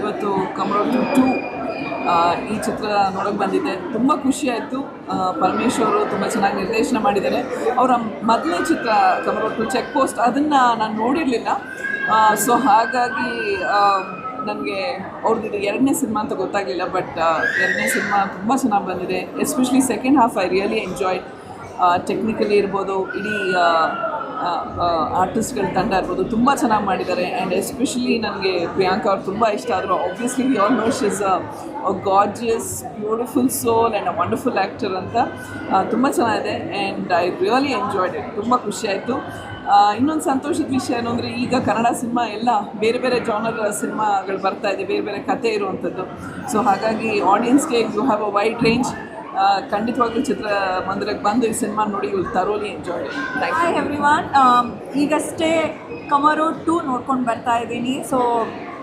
ಇವತ್ತು ಕಮರೋಟು ಟು ಈ ಚಿತ್ರ ನೋಡೋಕ್ಕೆ ಬಂದಿದ್ದೆ. ತುಂಬ ಖುಷಿ ಆಯಿತು. ಪರಮೇಶ್ ಅವರು ತುಂಬ ಚೆನ್ನಾಗಿ ನಿರ್ದೇಶನ ಮಾಡಿದ್ದಾರೆ. ಅವರ ಮೊದಲನೇ ಚಿತ್ರ ಕಮರೋಟು ಚೆಕ್ ಪೋಸ್ಟ್ ಅದನ್ನು ನಾನು ನೋಡಿರಲಿಲ್ಲ. ಸೊ ಹಾಗಾಗಿ ನನಗೆ ಅವ್ರದ್ದು ಎರಡನೇ ಸಿನಿಮಾ ಅಂತ ಗೊತ್ತಾಗಲಿಲ್ಲ ಬಟ್ ಎರಡನೇ ಸಿನಿಮಾ ತುಂಬ ಚೆನ್ನಾಗಿ ಬಂದಿದೆ. Especially second half I really enjoy technically ಇರ್ಬೋದು, ಇಡೀ ಆರ್ಟಿಸ್ಟ್ಗಳ ತಂಡ ಇರ್ಬೋದು, ತುಂಬ ಚೆನ್ನಾಗಿ ಮಾಡಿದ್ದಾರೆ. ಆ್ಯಂಡ್ ಎಸ್ಪೆಷಲಿ ನನಗೆ ಪ್ರಿಯಾಂಕಾ ಅವ್ರು ತುಂಬ ಇಷ್ಟ ಆದರು. Obviously all knows is a gorgeous beautiful soul and a wonderful actor ಅಂತ ತುಂಬ ಚೆನ್ನಾಗಿದೆ. And I really enjoyed it ತುಂಬ ಖುಷಿ ಆಯಿತು. ಇನ್ನೊಂದು ಸಂತೋಷದ ವಿಷಯ ಏನು ಅಂದರೆ, ಈಗ ಕನ್ನಡ ಸಿನಿಮಾ ಎಲ್ಲ ಬೇರೆ ಬೇರೆ ಜಾನರ್ ಸಿನಿಮಾಗಳು ಬರ್ತಾ ಇದೆ, ಬೇರೆ ಬೇರೆ ಕತೆ ಇರುವಂಥದ್ದು ಸೊ ಹಾಗಾಗಿ ಆಡಿಯನ್ಸ್ಗೆ you have a wide range ಖಂಡಿತವಾಗ್ಲೂ ಚಿತ್ರ ಮಂದಿರಕ್ಕೆ ಬಂದು ಈ ಸಿನಿಮಾ ನೋಡಿ ಇವ್ರು ತರೋಲಿ ಎಂಜಾಯ್ ಥ್ಯಾಂಕ್ ಎವ್ರಿ ಎವ್ರಿವಾನ್ ಈಗಷ್ಟೇ ಕಮರು ಟು ನೋಡ್ಕೊಂಡು ಬರ್ತಾ ಇದ್ದೀನಿ. ಸೊ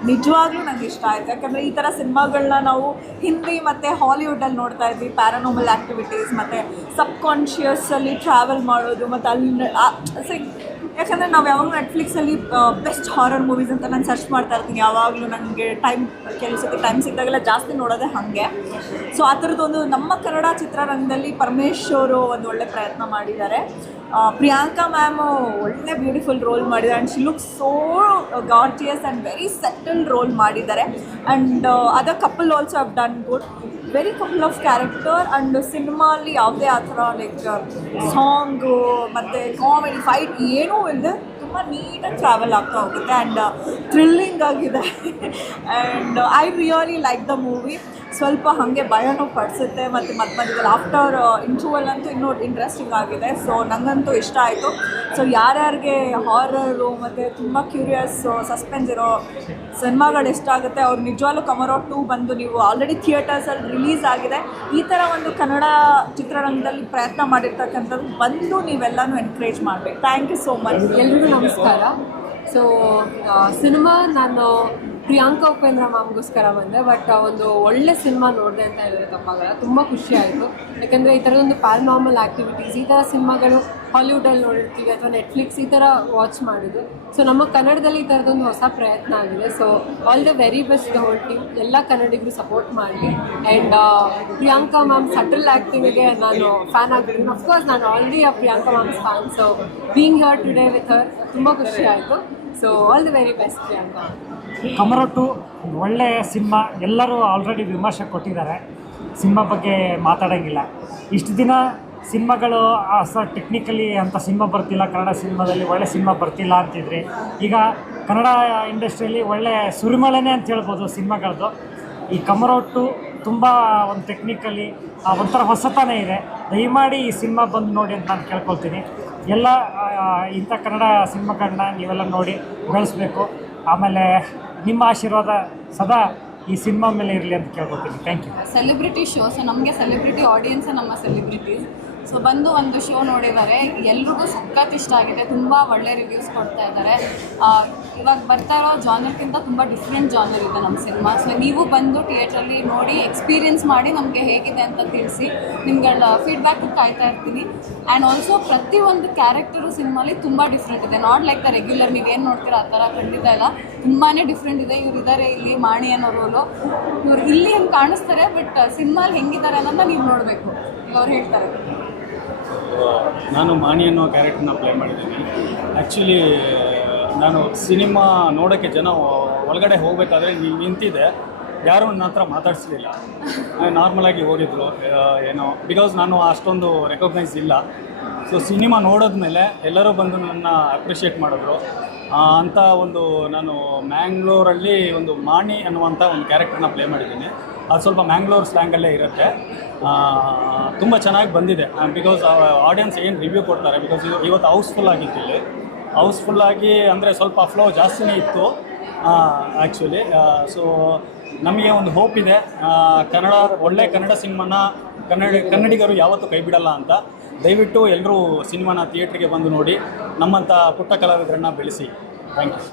ನಿಜವಾಗ್ಲೂ ನಂಗೆ ಇಷ್ಟ ಆಯಿತು. ಯಾಕಂದರೆ ಈ ಥರ ಸಿನಿಮಾಗಳನ್ನ ನಾವು ಹಿಂದಿ ಮತ್ತು ಹಾಲಿವುಡಲ್ಲಿ ನೋಡ್ತಾ ಇದ್ವಿ. ಪ್ಯಾರಾನೋಮಲ್ ಆ್ಯಕ್ಟಿವಿಟೀಸ್ ಮತ್ತು ಸಬ್ಕಾನ್ಷಿಯಸ್ಸಲ್ಲಿ ಟ್ರಾವೆಲ್ ಮಾಡೋದು ಮತ್ತು ಅಲ್ಲಿ ಸಿ ಯಾಕಂದರೆ ನಾವು ಯಾವಾಗಲೂ ನೆಟ್ಫ್ಲಿಕ್ಸಲ್ಲಿ ಬೆಸ್ಟ್ ಹಾರರ್ ಮೂವೀಸ್ ಅಂತ ನಾನು ಸರ್ಚ್ ಮಾಡ್ತಾ ಇರ್ತೀನಿ. ಯಾವಾಗಲೂ ನನಗೆ ಟೈಮ್ ಸತಿ ಟೈಮ್ ಸಿಕ್ಕಾಗೆಲ್ಲ ಜಾಸ್ತಿ ನೋಡೋದೇ ಹಾಗೆ. ಸೊ ಆ ಥರದ್ದೊಂದು ನಮ್ಮ ಕನ್ನಡ ಚಿತ್ರರಂಗದಲ್ಲಿ ಪರಮೇಶ್ ಅವರು ಒಂದು ಒಳ್ಳೆ ಪ್ರಯತ್ನ ಮಾಡಿದ್ದಾರೆ. ಪ್ರಿಯಾಂಕಾ ಮ್ಯಾಮು ಒಳ್ಳೆ ಬ್ಯೂಟಿಫುಲ್ ರೋಲ್ ಮಾಡಿದ್ದಾರೆ. And she look so gorgeous and very settled role ಮಾಡಿದ್ದಾರೆ. And other couple also have done good very couple of character and ಸಿನಿಮಾಲಿ ಯಾವುದೇ ಆ ಥರ ಲೈಕ್ ಸಾಂಗು ಮತ್ತು ಕಾಮಿಡಿ ಫೈಟ್ ಏನೂ ಇಲ್ಲದೆ ತುಂಬ ನೀಟಾಗಿ ಟ್ರಾವೆಲ್ ಆಗ್ತಾ ಹೋಗುತ್ತೆ ಆ್ಯಂಡ್ ಥ್ರಿಲ್ಲಿಂಗ್ ಆಗಿದೆ. And I really like the movie ಸ್ವಲ್ಪ ಹಾಗೆ ಭಯನೂ ಪಡಿಸುತ್ತೆ ಮತ್ತು ಮತ್ತೆ ಮಧ್ಯದಲ್ಲಿ ಆಫ್ಟರ್ ಇಂಟರ್ವಲ್ ಅಂತೂ ಇನ್ನೂ ಇಂಟ್ರೆಸ್ಟಿಂಗ್ ಆಗಿದೆ. ಸೊ ನನಗಂತೂ ಇಷ್ಟ ಆಯಿತು. ಸೊ ಯಾರ್ಯಾರಿಗೆ ಹಾರರು ಮತ್ತು ತುಂಬ ಕ್ಯೂರಿಯಸ್ ಸಸ್ಪೆನ್ಸ್ ಇರೋ ಸಿನಿಮಾಗಳು ಇಷ್ಟ ಆಗುತ್ತೆ, ಅವ್ರು ನಿಜವಾಗ್ಲೂ ಕಮರೋ ಟೂ ಬಂದು ನೀವು ಆಲ್ರೆಡಿ ಥಿಯೇಟರ್ಸಲ್ಲಿ ರಿಲೀಸ್ ಆಗಿದೆ. ಈ ಥರ ಒಂದು ಕನ್ನಡ ಚಿತ್ರರಂಗದಲ್ಲಿ ಪ್ರಯತ್ನ ಮಾಡಿರ್ತಕ್ಕಂಥದ್ದು ಬಂದು ನೀವೆಲ್ಲನೂ ಎನ್ಕರೇಜ್ ಮಾಡಬೇಕು. ಥ್ಯಾಂಕ್ ಯು ಸೋ ಮಚ್ ಎಲ್ರಿಗೂ ನಮಸ್ಕಾರ. ಸೊ ಸಿನಿಮಾ ನಾನು ಪ್ರಿಯಾಂಕಾ ಉಪೇಂದ್ರ ಮ್ಯಾಮ್ಗೋಸ್ಕರ ಬಂದೆ ಬಟ್ ಒಂದು ಒಳ್ಳೆ ಸಿನಿಮಾ ನೋಡಿದೆ ಅಂತ ಹೇಳಿದ್ರೆ ತಪ್ಪಾಗಲ್ಲ. ತುಂಬ ಖುಷಿ ಆಯಿತು. ಯಾಕಂದರೆ ಈ ಥರದೊಂದು ಪ್ಯಾರನಾರ್ಮಲ್ ಆ್ಯಕ್ಟಿವಿಟೀಸ್ ಈ ಥರ ಸಿನಿಮಾಗಳು ಹಾಲಿವುಡಲ್ಲಿ ನೋಡಿರ್ತೀವಿ ಅಥವಾ ನೆಟ್ಫ್ಲಿಕ್ಸ್ ಈ ಥರ ವಾಚ್ ಮಾಡೋದು ಸೊ ನಮ್ಮ ಕನ್ನಡದಲ್ಲಿ ಈ ಥರದೊಂದು ಹೊಸ ಪ್ರಯತ್ನ ಆಗಿದೆ. So all the very best the whole team ಎಲ್ಲ ಕನ್ನಡಿಗರು ಸಪೋರ್ಟ್ ಮಾಡಲಿ ಆ್ಯಂಡ್ ಪ್ರಿಯಾಂಕಾ ಮ್ಯಾಮ್ ಸಟಲ್ ಆ್ಯಕ್ಟಿಂಗ್ಗೆ ನಾನು ಫ್ಯಾನ್ ಆಗಿದ್ದೀನಿ. ಅಫ್ಕೋರ್ಸ್ ನಾನು ಆಲ್ರೆಡಿ ಆ Priyanka ma'am's fan so being her today with her ತುಂಬ ಖುಷಿ ಆಯಿತು. So all the very best Priyanka. Kamarottu ಒಳ್ಳೆಯ ಸಿನಿಮಾ. ಎಲ್ಲರೂ ಆಲ್ರೆಡಿ ವಿಮರ್ಶೆ ಕೊಟ್ಟಿದ್ದಾರೆ. ಸಿನಿಮಾ ಬಗ್ಗೆ ಮಾತಾಡೋಂಗಿಲ್ಲ. ಇಷ್ಟು ದಿನ ಸಿನಿಮಾಗಳು ಸ ಟೆಕ್ನಿಕಲಿ ಅಂತ ಸಿನಿಮಾ ಬರ್ತಿಲ್ಲ, ಕನ್ನಡ ಸಿನಿಮಾದಲ್ಲಿ ಒಳ್ಳೆ ಸಿನಿಮಾ ಬರ್ತಿಲ್ಲ ಅಂತಿದ್ರಿ, ಈಗ ಕನ್ನಡ ಇಂಡಸ್ಟ್ರಿಯಲ್ಲಿ ಒಳ್ಳೆ ಸುರಿಮಳೆನೇ ಅಂತ ಹೇಳ್ಬೋದು ಸಿನಿಮಾಗಳದ್ದು ಈ ಕಮರೊಟ್ಟು ತುಂಬ ಒಂದು ಟೆಕ್ನಿಕಲಿ ಒಂಥರ ಹೊಸತನ ಇದೆ. ದಯಮಾಡಿ ಈ ಸಿನಿಮಾ ಬಂದು ನೋಡಿ ಅಂತ ನಾನು ಕೇಳ್ಕೊಳ್ತೀನಿ. ಎಲ್ಲ ಇಂಥ ಕನ್ನಡ ಸಿನಿಮಾಗಳನ್ನ ನೀವೆಲ್ಲ ನೋಡಿ ಬೆಳೆಸ್ಬೇಕು. ಆಮೇಲೆ ನಿಮ್ಮ ಆಶೀರ್ವಾದ ಸದಾ ಈ ಸಿನಿಮಾ ಮೇಲೆ ಇರಲಿ ಅಂತ ಕೇಳ್ಕೊತೀನಿ thank you celebrity show so ನಮಗೆ ಸೆಲೆಬ್ರಿಟಿ ಆಡಿಯನ್ಸ್ ನಮ್ಮ ಸೆಲೆಬ್ರಿಟೀಸ್ ಸೊ ಬಂದು ಒಂದು ಶೋ ನೋಡಿದ್ದಾರೆ. ಎಲ್ರಿಗೂ ಸಖತ್ ಇಷ್ಟ ಆಗಿದೆ. ತುಂಬ ಒಳ್ಳೆ ರಿವ್ಯೂಸ್ ಕೊಡ್ತಾ ಇದ್ದಾರೆ. ಇವಾಗ ಬರ್ತಾ ಇರೋ ಜಾನರ್ಕ್ಕಿಂತ ತುಂಬ ಡಿಫ್ರೆಂಟ್ ಜಾನರ್ ಇದೆ ನಮ್ಮ ಸಿನಿಮಾ ಸೊ ನೀವು ಬಂದು ಥಿಯೇಟ್ರಲ್ಲಿ ನೋಡಿ ಎಕ್ಸ್ಪೀರಿಯನ್ಸ್ ಮಾಡಿ ನಮಗೆ ಹೇಗಿದೆ ಅಂತ ತಿಳಿಸಿ ನಿಮ್ಗಳ ಫೀಡ್ಬ್ಯಾಕ್ ಕಾಯ್ತಾ ಇರ್ತೀನಿ. ಆ್ಯಂಡ್ ಆಲ್ಸೋ ಪ್ರತಿಯೊಂದು ಕ್ಯಾರೆಕ್ಟರು ಸಿನಿಮಾಲಿ ತುಂಬ ಡಿಫ್ರೆಂಟ್ ಇದೆ. ನಾಟ್ ಲೈಕ್ ದ ರೆಗ್ಯುಲರ್ ನೀವೇನು ನೋಡ್ತೀರಾ, ಆ ಥರ ಖಂಡಿತ ಇಲ್ಲ. ತುಂಬಾ ಡಿಫ್ರೆಂಟ್ ಇದೆ. ಇವ್ರು ಇದ್ದಾರೆ ಇಲ್ಲಿ, ಮಾಣಿ ಅನ್ನೋ ರೋಲು ಇವ್ರು ಇಲ್ಲಿ ಹೆಂಗೆ ಕಾಣಿಸ್ತಾರೆ ಬಟ್ ಸಿನಿಮಾಲಿ ಹೆಂಗಿದ್ದಾರೆ ಅನ್ನೋದನ್ನ ನೀವು ನೋಡಬೇಕು. ಅವ್ರು ಹೇಳ್ತಾರೆ. ನಾನು ಮಾಣಿ ಅನ್ನೋ ಕ್ಯಾರೆಕ್ಟರ್ನ ಪ್ಲೇ ಮಾಡಿದ್ದೀನಿ. ಆ್ಯಕ್ಚುಲಿ ನಾನು ಸಿನಿಮಾ ನೋಡೋಕ್ಕೆ ಜನ ಒಳಗಡೆ ಹೋಗಬೇಕಾದ್ರೆ ನೀವು ನಿಂತಿದ್ದೆ ಯಾರೂ ನನ್ನ ಹತ್ರ ಮಾತಾಡಿಸ್ಲಿಲ್ಲ. ನಾರ್ಮಲಾಗಿ ಹೋಗಿದ್ರು ಏನೋ ಬಿಕಾಸ್ ನಾನು ಅಷ್ಟೊಂದು ರೆಕಗ್ನೈಸ್ ಇಲ್ಲ. ಸೊ ಸಿನಿಮಾ ನೋಡಿದ್ಮೇಲೆ ಎಲ್ಲರೂ ಬಂದು ನನ್ನ ಅಪ್ರಿಷಿಯೇಟ್ ಮಾಡಿದ್ರು. ಅಂಥ ಒಂದು ನಾನು ಮ್ಯಾಂಗ್ಳೂರಲ್ಲಿ ಒಂದು ಮಾಣಿ ಅನ್ನುವಂಥ ಒಂದು ಕ್ಯಾರೆಕ್ಟರ್ನ ಪ್ಲೇ ಮಾಡಿದ್ದೀನಿ. ಅದು ಸ್ವಲ್ಪ ಮ್ಯಾಂಗ್ಳೂರ್ ಸ್ಲ್ಯಾಂಗಲ್ಲೇ ಇರುತ್ತೆ. ತುಂಬ ಚೆನ್ನಾಗಿ ಬಂದಿದೆ. ಬಿಕಾಸ್ ಆಡಿಯನ್ಸ್ ಏನು ರಿವ್ಯೂ ಕೊಡ್ತಾರೆ? ಬಿಕಾಸ್ ಇದು ಇವತ್ತು ಹೌಸ್ಫುಲ್ ಆಗಿತ್ತು ಇಲ್ಲಿ ಹೌಸ್ಫುಲ್ಲಾಗಿ ಅಂದರೆ ಸ್ವಲ್ಪ ಫ್ಲೋ ಜಾಸ್ತಿನೇ ಇತ್ತು ಆ್ಯಕ್ಚುಲಿ ಸೊ ನಮಗೆ ಒಂದು ಹೋಪ್ ಇದೆ. ಕನ್ನಡ, ಒಳ್ಳೆ ಕನ್ನಡ ಸಿನಿಮಾನ ಕನ್ನಡ ಕನ್ನಡಿಗರು ಯಾವತ್ತೂ ಕೈ ಬಿಡಲ್ಲ ಅಂತ. ದಯವಿಟ್ಟು ಎಲ್ಲರೂ ಸಿನಿಮಾನ ಥಿಯೇಟ್ರಿಗೆ ಬಂದು ನೋಡಿ ನಮ್ಮಂಥ ಪುಟ್ಟ ಕಲಾವಿದರನ್ನ ಬೆಳೆಸಿ. Thank you